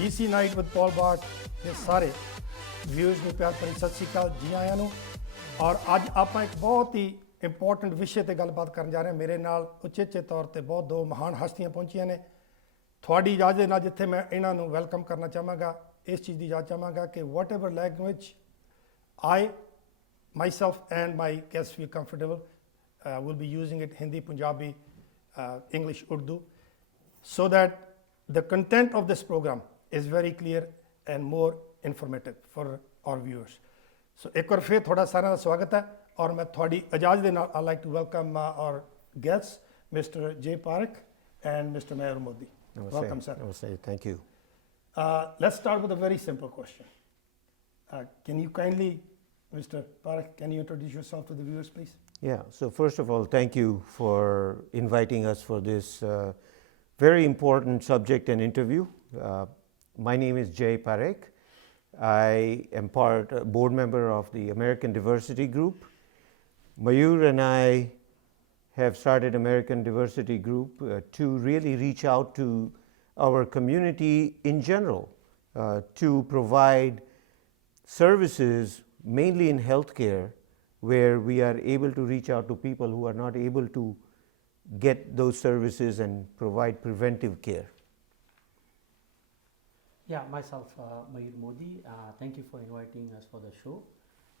DC night with ਪੌਲ ਬਾਟ ਦੇ ਸਾਰੇ viewers ਨੂੰ ਪਿਆਰ ਭਰੀ ਸਤਿ ਸ਼੍ਰੀ ਅਕਾਲ, ਜੀ ਆਇਆਂ ਨੂੰ। ਔਰ ਅੱਜ ਆਪਾਂ ਇੱਕ ਬਹੁਤ ਹੀ ਇੰਪੋਰਟੈਂਟ ਵਿਸ਼ੇ ਤੇ ਗੱਲਬਾਤ ਕਰਨ ਜਾ ਰਹੇ ਹਾਂ। ਮੇਰੇ ਨਾਲ ਉਚੇਚੇ ਤੌਰ ਤੇ ਬਹੁਤ ਦੋ ਮਹਾਨ ਹਸਤੀਆਂ ਪਹੁੰਚੀਆਂ ਨੇ। ਤੁਹਾਡੀ ਇਜਾਜ਼ਤ ਦੇ ਨਾਲ ਜਿੱਥੇ ਮੈਂ ਇਹਨਾਂ ਨੂੰ ਵੈਲਕਮ ਕਰਨਾ ਚਾਹਾਂਗਾ, ਇਸ ਚੀਜ਼ ਦੀ ਇਜਾਜ਼ਤ ਚਾਹਾਂਗਾ ਕਿ whatever language I myself and my guests feel comfortable, will be using it Hindi, Punjabi, English, Urdu, so that the content of this program is very clear and more informative for our viewers. So एक बार फिर थोड़ा सारा स्वागत है और मैं थोड़ी इजाज़त देना I'd like to welcome our guests, Mr. Jay Parekh and Mr. Mayur Modi. Namaste. Welcome, sir. Namaste. Thank you. Let's start with a very simple question. Can you kindly, Mr. Parekh, can you introduce yourself to the viewers, please? Yeah, so first of all, thank you for inviting us for this very important subject and interview. My name is Jay Parekh. I am board member of the American Diversity Group. Mayur and I have started American Diversity Group to really reach out to our community in general, to provide services mainly in healthcare, where we are able to reach out to people who are not able to get those services and provide preventive care. Yeah, myself, Mayur Modi. Thank you for inviting us for the show.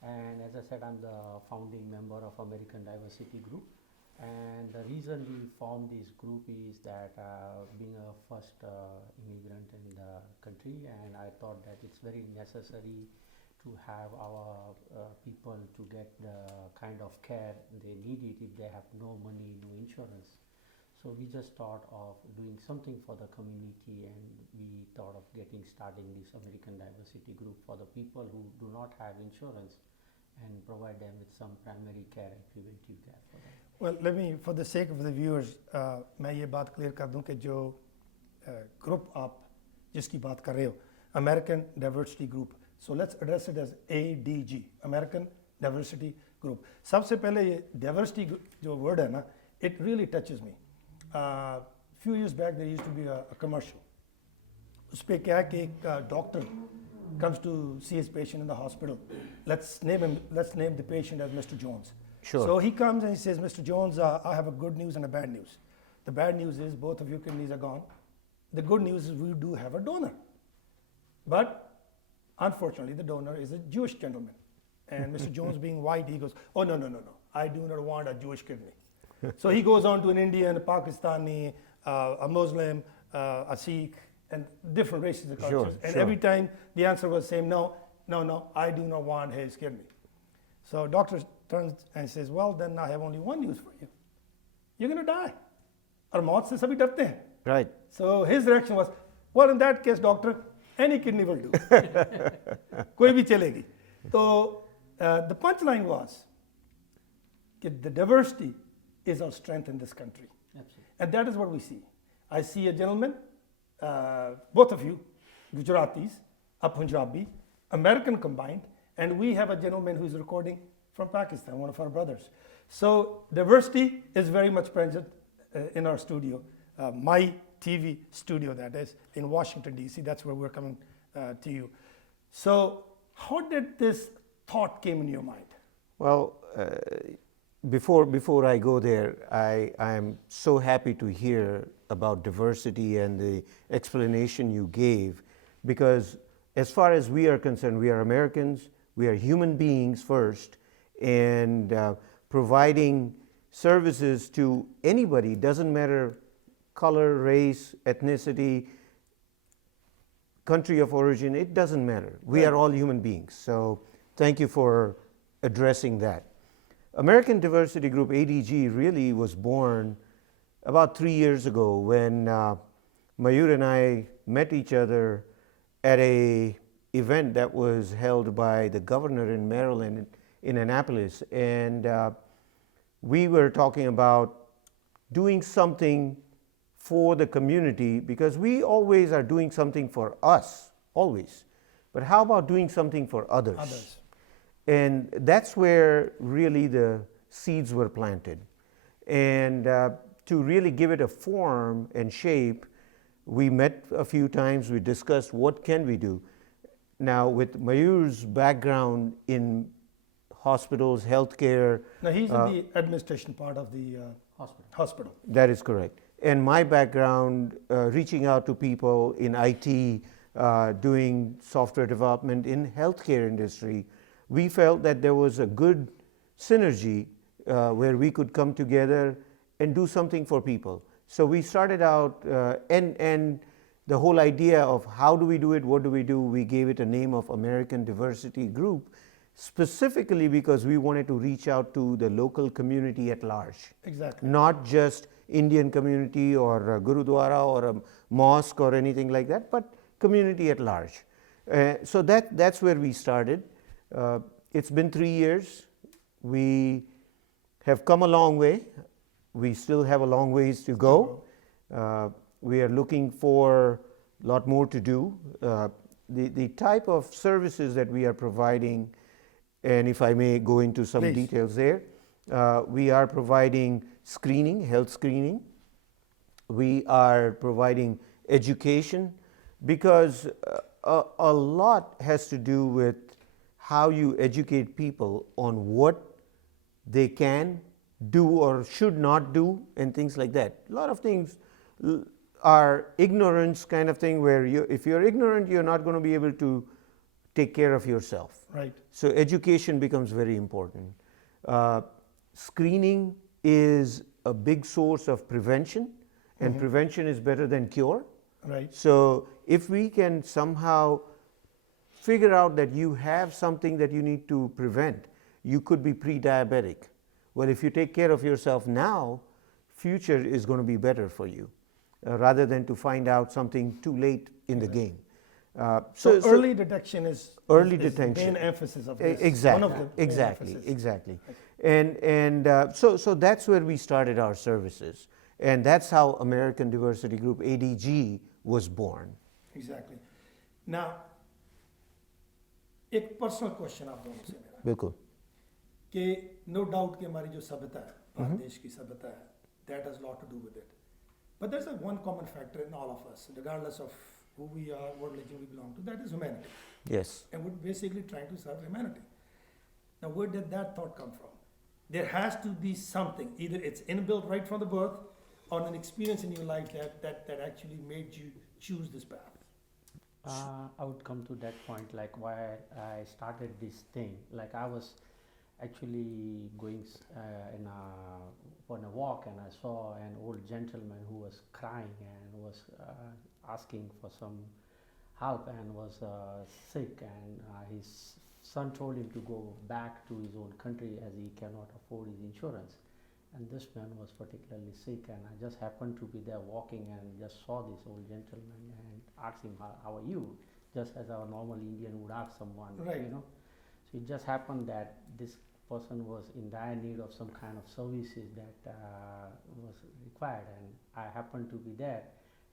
And as I said, I'm the founding member of American Diversity Group. And the reason we formed this group is that being a first immigrant in the country, and I thought that it's very necessary to have our people to get the kind of care they need it if they have no money, no insurance. So we just thought of doing something for the community, and we thought of starting this American Diversity Group for the people who do not have insurance and provide them with some primary care and preventive care for them. Well, let me, for the sake of the viewers, मैं ये बात clear कर दूं कि जो group आप जिसकी बात कर रहे हो, American Diversity Group, so let's address it as ADG, American Diversity Group. सबसे पहले ये diversity जो word है ना, it really touches me. Few years back there used to be a commercial. उस पे क्या है कि एक doctor comes to see his patient in the hospital. Let's name the patient as Mr. Jones. Sure. So he comes and he says, Mr. Jones, I have a good news and a bad news. The bad news is both of your kidneys are gone. The good news is we do have a donor. But unfortunately, the donor is a Jewish gentleman. And Mr. Jones being white, he goes, oh, no. I do not want a Jewish kidney. So he goes on to an Indian, a Pakistani, a Muslim, a Sikh, and different races and cultures. And every time the answer was the same, no, I do not want his kidney. So doctor turns and says, well, then I have only one news for you. You're going to die. और मौत से सभी डरते हैं. Right. So his reaction was, well, in that case, doctor, any kidney will do. कोई भी चलेगी. So the punchline was that the diversity is our strength in this country. Absolutely. And that is what we see. I see a gentleman, both of you, Gujaratis, a Punjabi, American combined, and we have a gentleman who's recording from Pakistan, one of our brothers. So diversity is very much present in our studio, my TV studio that is, in Washington, D.C. That's where we're coming to you. So how did this thought came in your mind? Well, before I go there, I am so happy to hear about diversity and the explanation you gave, because as far as we are concerned, we are Americans, we are human beings first, and providing services to anybody, doesn't matter color, race, ethnicity, country of origin, it doesn't matter. We are all human beings. So thank you for addressing that. American Diversity Group, ADG, really was born about 3 years ago when Mayur and I met each other at a event that was held by the governor in Maryland, in Annapolis, and we were talking about doing something for the community, because we always are doing something for us, always. But how about doing something for others? And that's where really the seeds were planted. And to really give it a form and shape, we met a few times, we discussed what can we do. Now, with Mayur's background in hospitals, healthcare, Now he's in the administration part of the Hospital. hospital. that is correct. And my background, reaching out to people in IT, doing software development in healthcare industry, we felt that there was a good synergy where we could come together and do something for people. So we started out, and the whole idea of how do we do it, what do, we gave it a name of American Diversity Group, specifically because we wanted to reach out to the local community at large. Exactly. Not just Indian community or a Gurudwara or a mosque or anything like that, but community at large. So that's where we started. It's been 3 years. We have come a long way. We still have a long ways to go. We are looking for a lot more to do. The type of services that we are providing, and if I may go into some Please. details there, we are providing screening, health screening. We are providing education, because a lot has to do with how you educate people on what they can do or should not do and things like that. A lot of things are ignorance kind of thing, where if you're ignorant, you're not going to be able to take care of yourself. Right. So education becomes very important. Screening is a big source of prevention, and prevention is better than cure. Right. So if we can somehow figure out that you have something that you need to prevent, you could be pre-diabetic. Well, if you take care of yourself now, future is going to be better for you, rather than to find out something too late in the game. So early detection is early is the detection. main emphasis of this. Exactly, One of the main exactly, emphasis. exactly. And so that's where we started our services, and that's how American Diversity Group, ADG, was born. Exactly. Now, एक personal question आप दोनों से मेरा बिल्कुल. कि no doubt कि हमारी जो सभ्यता है, भारत देश की सभ्यता है, that has a lot to do with it. But there's a one common factor in all of us, regardless of who we are, what religion we belong to, that is humanity. Yes. And we're basically trying to serve humanity. Now, where did that thought come from? There has to be something, either it's inbuilt right from the birth, or an experience in your life that actually made you choose this path. I would come to that point, like why I started this thing. Like I was actually going on a walk, and I saw an old gentleman who was crying and was asking for some help and was sick, and his son told him to go back to his own country as he cannot afford his insurance. And this man was particularly sick, and I just happened to be there walking and just saw this old gentleman and asked him, how are you? Just as our normal Indian would ask someone, Right. you know. So it just happened that this person was in dire need of some kind of services that was required, and I happened to be there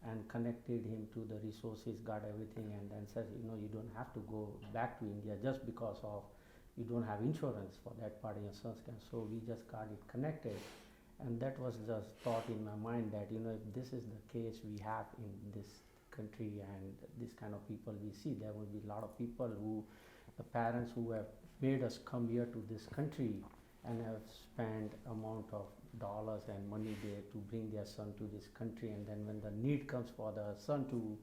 and connected him to the resources, got everything, and then said, you don't have to go back to India just because of you don't have insurance for that part of your son's cancer. So we just got it connected, and that was just thought in my mind that if this is the case we have in this country and this kind of people we see, there will be a lot of people who, the parents who have made us come here to this country and have spent amount of dollars and money there to bring their son to this country, and then when the need comes for the son to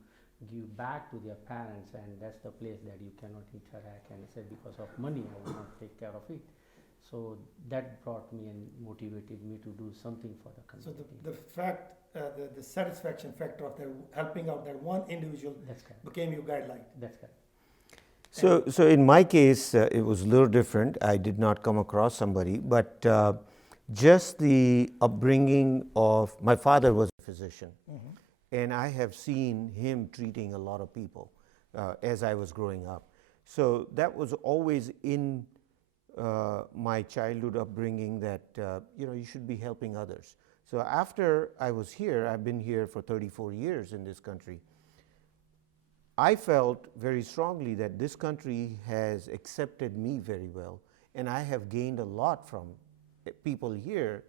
give back to their parents, and that's the place that you cannot interact, and I said because of money I will not take care of it. So that brought me and motivated me to do something for the So community. the fact, the satisfaction factor of helping out that one individual That's correct. became your guideline. That's correct. So in my case, it was a little different. I did not come across somebody, but just the upbringing of my father was a physician, and I have seen him treating a lot of people as I was growing up. So that was always in my childhood upbringing that you should be helping others. So after I was here, I've been here for 34 years in this country. I felt very strongly that this country has accepted me very well, and I have gained a lot from people here.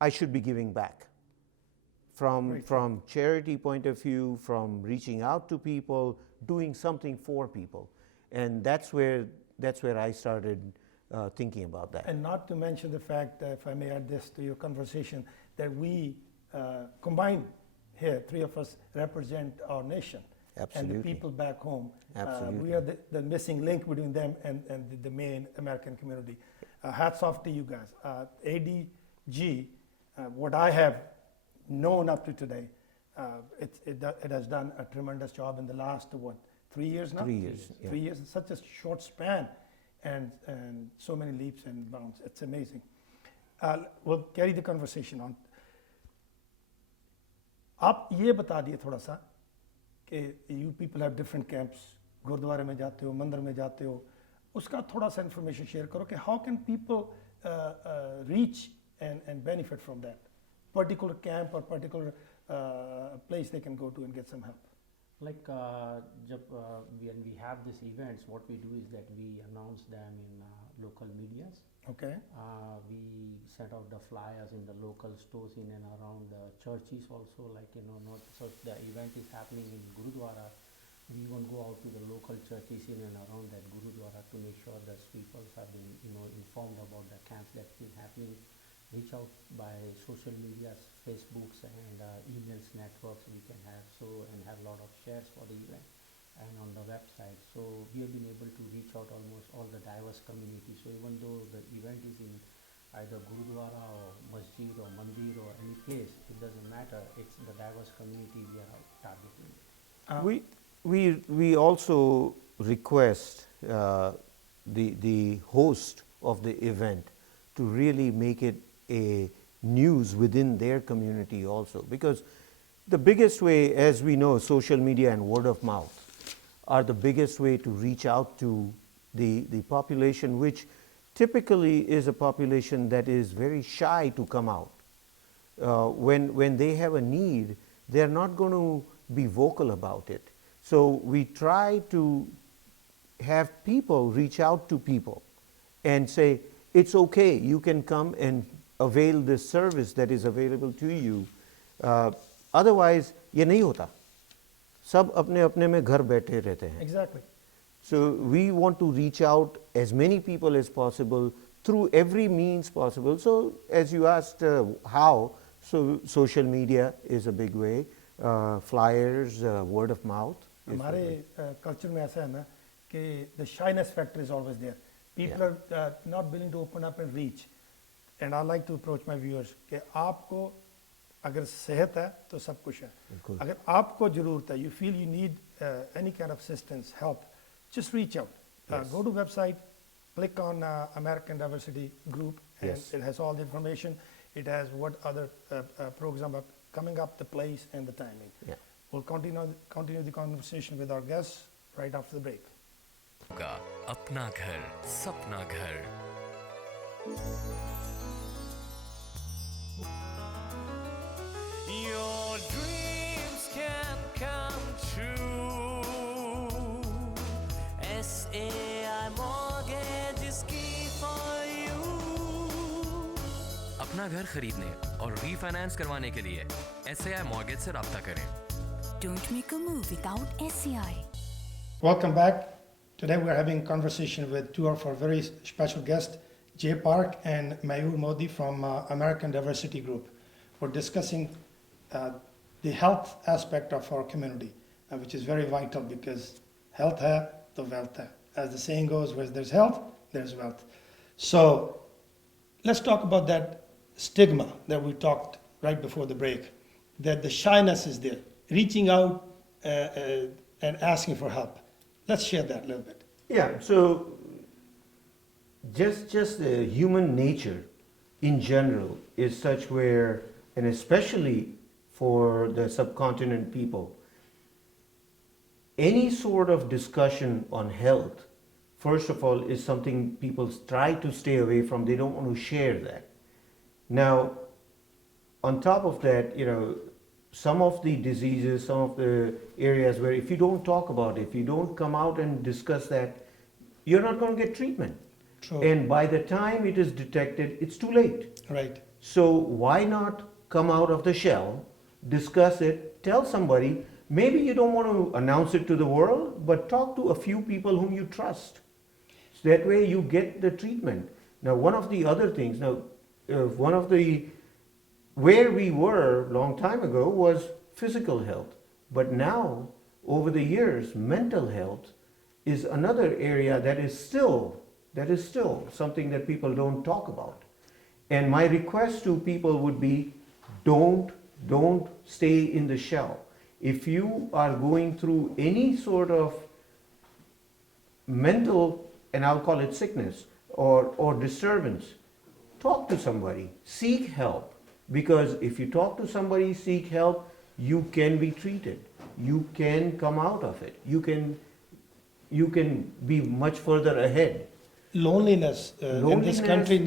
I should be giving back. from charity point of view, from reaching out to people, doing something for people, and that's where I started thinking about that. And not to mention the fact, if I may add this to your conversation, that we combined here, three of us represent our nation and Absolutely. the people back home. Absolutely. We are the missing link between them and the main American community. Hats off to you guys. ADG, what I have known up to today, it has done a tremendous job in the last, 3 years now? 3 years, yeah. 3 years, in such a short span, and so many leaps and bounds. It's amazing. We'll carry the conversation on. आप ये बता दिए थोड़ा सा कि you people have different camps, गुरुद्वारे में जाते हो, मंदिर में जाते हो, उसका थोड़ा सा इन्फॉर्मेशन शेयर करो कि how can people reach and benefit from that particular camp और particular place they can go to and get some help. Like when we have these events, what we do is that we announce them in local medias. Okay. We send out the flyers in the local stores in and around the churches also, like not so if the event is happening in Gurudwara, we won't go out to the local churches in and around that Gurudwara to make sure that people have been informed about the camps that is happening. Reach out by social media, Facebooks and emails networks we can have, and have a lot of shares for the event and on the website. So we have been able to reach out almost all the diverse communities. So even though the event is in either Gurudwara or Masjid or Mandir or any place, it doesn't matter. It's the diverse community we are targeting. We also request the host of the event to really make it a news within their community also, because the biggest way, as we know, social media and word of mouth are the biggest way to reach out to the population, which typically is a population that is very shy to come out. When they have a need, they're not going to be vocal about it. So we try to have people reach out to people and say, it's okay, you can come and avail this service that is available to you. Otherwise, ये नहीं होता. सब अपने अपने में घर बैठे रहते हैं. Exactly. So we want to reach out as many people as possible through every means possible. So as you asked how, so social media is a big way, flyers, word of mouth. हमारे culture में ऐसा है ना कि the shyness factor is always there. People are not willing to open up and reach. And I like to approach my viewers कि आपको अगर सेहत है तो सब कुछ है. अगर आपको ज़रूरत है, you feel you need any kind of assistance, help, just reach out. Go to website, click on American Diversity Group, and it has all the information. It has what other programs are coming up, the place and the timing. Yeah. We'll continue the conversation with our guests right after the break. का अपना घर सपना घर. Your dreams can come true. SAI Mortgage is key for you. अपना घर खरीदने और refinance करवाने के लिए SAI Mortgage से राब्ता करें. Don't make a move without SCI. Welcome back. Today we're having a conversation with two of our very special guests, Jay Park and Mayur Modi from American Diversity Group. We're discussing the health aspect of our community, which is very vital because health hai to wealth hai. As the saying goes, where there's health, there's wealth. So let's talk about that stigma that we talked right before the break, that the shyness is there, reaching out and asking for help. Let's share that a little bit. Yeah, so just the human nature in general is such where, and especially for the subcontinent people, any sort of discussion on health, first of all, is something people try to stay away from. They don't want to share that. Now, on top of that, some of the diseases, some of the areas where if you don't talk about it, if you don't come out and discuss that, you're not going to get treatment. True. And by the time it is detected, it's too late. Right. So why not come out of the shell, discuss it, tell somebody. Maybe you don't want to announce it to the world, but talk to a few people whom you trust. So that way you get the treatment. Now, one of the other things, where we were a long time ago was physical health. But now, over the years, mental health is another area that is still something that people don't talk about. And my request to people would be, don't stay in the shell. If you are going through any sort of mental, and I'll call it sickness or disturbance, talk to somebody, seek help. Because if you talk to somebody, seek help, you can be treated. You can come out of it. You can be much further ahead. Loneliness, in this country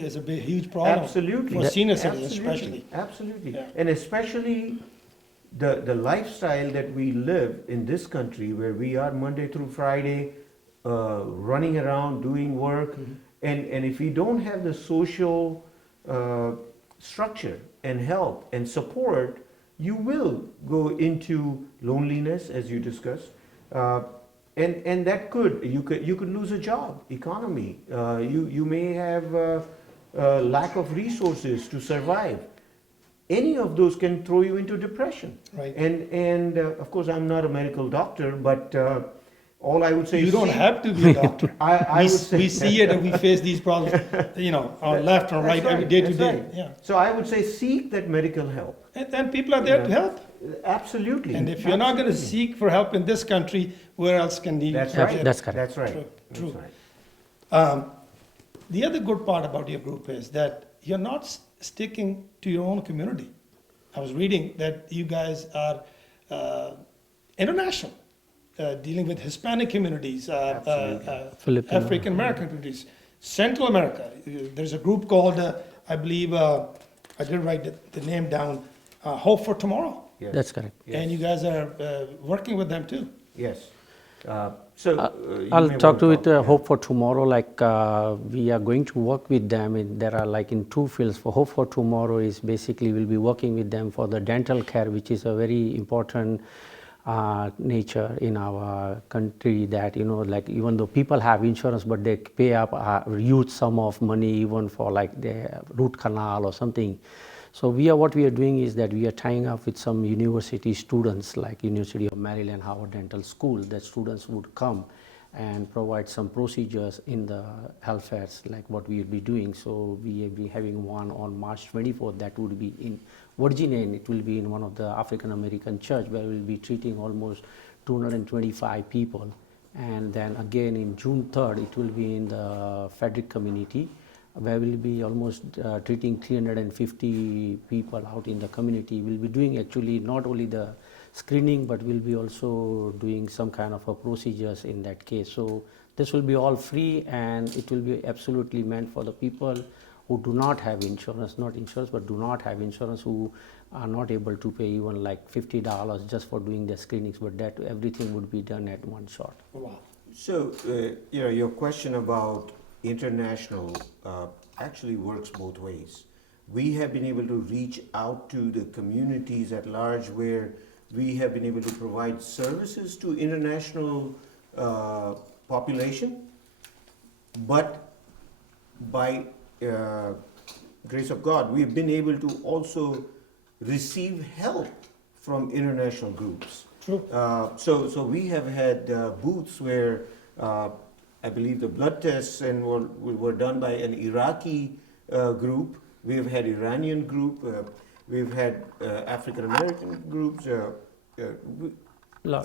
is a big, huge problem. Absolutely. For senior citizens Absolutely. especially. Absolutely. Yeah. And especially the lifestyle that we live in this country, where we are Monday through Friday, running around, doing work. And if we don't have the social structure and help and support, you will go into loneliness, as you discussed. And that you could lose a job, economy. You may have lack of resources to survive. Any of those can throw you into depression. Right. And of course, I'm not a medical doctor, but all I would say You is don't have to be a doctor. I would say we see it and we face these problems, on left and right, That's every day to that's day. right. Yeah. So I would say seek that medical help. And people are there to help. Absolutely. And if you're not going to Absolutely. seek for help in this country, where else can you? That's get right. it? That's correct. That's right. True, That's true. right. The other good part about your group is that you're not sticking to your own community. I was reading that you guys are international, dealing with Hispanic communities, Filipino. African American communities, Central America. There's a group called, I believe, I didn't write the name down, Hope for Tomorrow. Yes. That's correct. Yes. And you guys are working with them too. Yes. You I'll may talk to want it, yeah. Hope for Tomorrow, we are going to work with them. There are in two fields. For Hope for Tomorrow is basically we'll be working with them for the dental care, which is a very important nature in our country, that even though people have insurance, but they pay up a huge sum of money even for their root canal or something. So what we are doing is that we are tying up with some university students, like University of Maryland, Howard Dental School, that students would come and provide some procedures in the health fairs, like what we will be doing. So we will be having one on March 24th, that would be in Virginia, and it will be in one of the African American church, where we will be treating almost 225 people. And then again in June 3rd, it will be in the Frederick community, where we'll be almost treating 350 people out in the community. We'll be doing actually not only the screening, but we'll be also doing some kind of a procedures in that case. So this will be all free, and it will be absolutely meant for the people who do not have insurance, not insurance, but do not have insurance, who are not able to pay even $50 just for doing their screenings, but that everything would be done at one shot. Wow. So, your question about international actually works both ways. We have been able to reach out to the communities at large, where we have been able to provide services to international population, but by grace of God, we've been able to also receive help from international groups. True. So we have had booths where I believe the blood tests were done by an Iraqi group. We've had Iranian group. We've had African American groups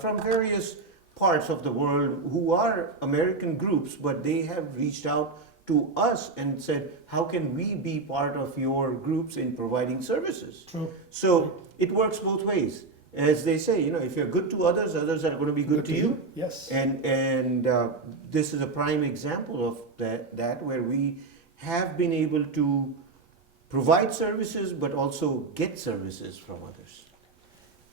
from various parts of the world who are American groups, but they have reached out to us and said, how can we be part of your groups in providing services? True. So it works both ways. As they say, if you're good to others, others are going to be good to you. Yes. And this is a prime example of that where we have been able to provide services, but also get services from others.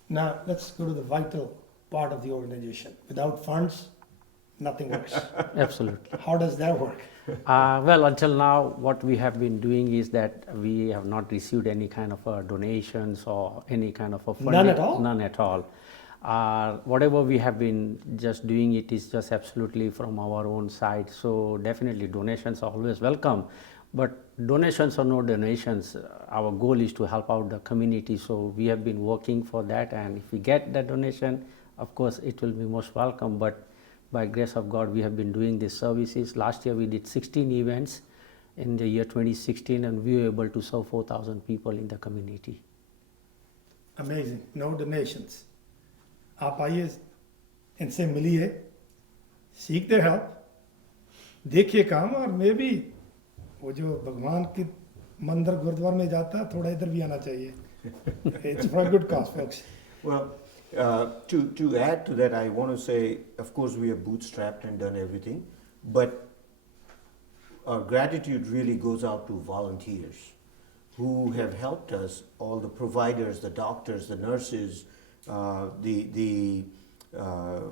Now let's go to the vital part of the organization. Without funds, nothing works. Absolutely. How does that work? Well, until now, what we have been doing is that we have not received any kind of donations or any kind of funding. None at all? None at all. Whatever we have been just doing, it is just absolutely from our own side. So definitely donations are always welcome. But donations or no donations, our goal is to help out the community. So we have been working for that, and if we get the donation, of course, it will be most welcome. But by grace of God, we have been doing these services. Last year, we did 16 events in the year 2016, and we were able to serve 4,000 people in the community. Amazing. No donations. आप आइए, इनसे मिलिए, seek their help, देखिए काम, और मे भी वो जो भगवान के मंदिर गुरुद्वार में जाता है, थोड़ा इधर भी आना चाहिए. It's for a good cause, folks. Well, to add to that, I want to say, of course, we have bootstrapped and done everything, but our gratitude really goes out to volunteers who have helped us, all the providers, the doctors, the nurses, the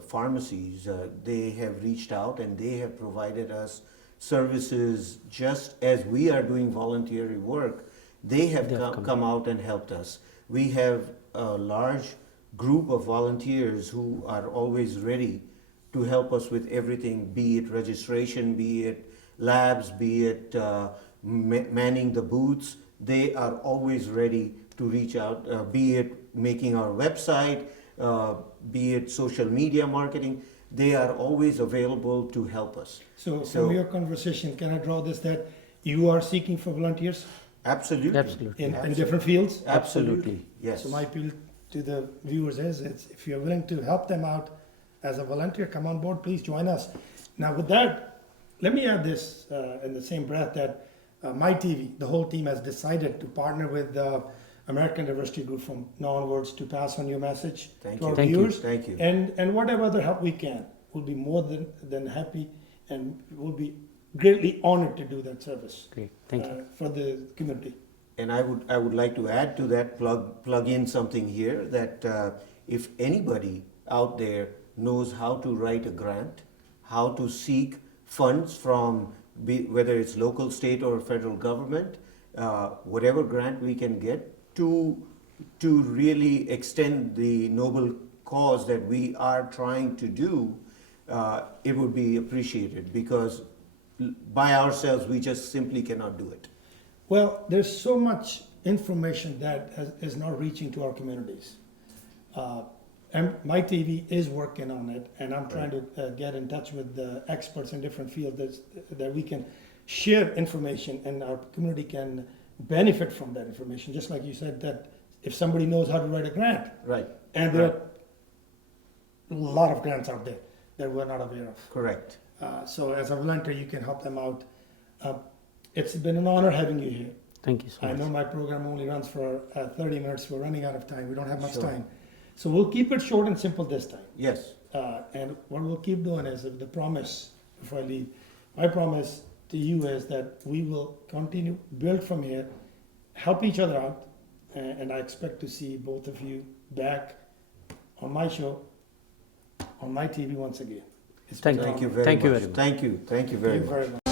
pharmacies. They have reached out and they have provided us services just as we are doing voluntary work. They have come out and helped us. We have a large group of volunteers who are always ready to help us with everything, be it registration, be it labs, be it manning the booths. They are always ready to reach out, be it making our website, be it social media marketing. They are always available to help us. So from your conversation, can I draw this that you are seeking for volunteers Absolutely. Absolutely. in different fields? Absolutely. Yes. So my appeal to the viewers is, if you're willing to help them out as a volunteer, come on board, please join us. Now with that, let me add this in the same breath that My TV, the whole team has decided to partner with the American Diversity Group from now onwards to pass on your message Thank to you. our Thank you. viewers. Thank you. And whatever other help we can, we'll be more than happy, and we'll be greatly honored to do that service Great. Thank you. for the community. And I would like to add to that, plug in something here, that if anybody out there knows how to write a grant, how to seek funds from whether it's local, state, or federal government, whatever grant we can get to really extend the noble cause that we are trying to do, it would be appreciated, because by ourselves we just simply cannot do it. Well, there's so much information that is not reaching to our communities. And My TV is working on it, and I'm trying to get in touch with the experts in different fields that we can share information and our community can benefit from that information. Just like you said, that if somebody knows how to write a grant, Right. and there are a lot of grants out there that we're not aware of. Correct. So as a volunteer, you can help them out. It's been an honor having you here. Thank you so I much. know my program only runs for 30 minutes. We're running out of time. We don't have much Sure. time. So we'll keep it short and simple this time. Yes. And what we'll keep doing is the promise, before I leave, my promise to you is that we will continue, build from here, help each other out, and I expect to see both of you back on my show, on My TV once again. It's been Thank an Thank you honor. very Thank you much. very much. Thank you. Thank you very Thank you much. very much.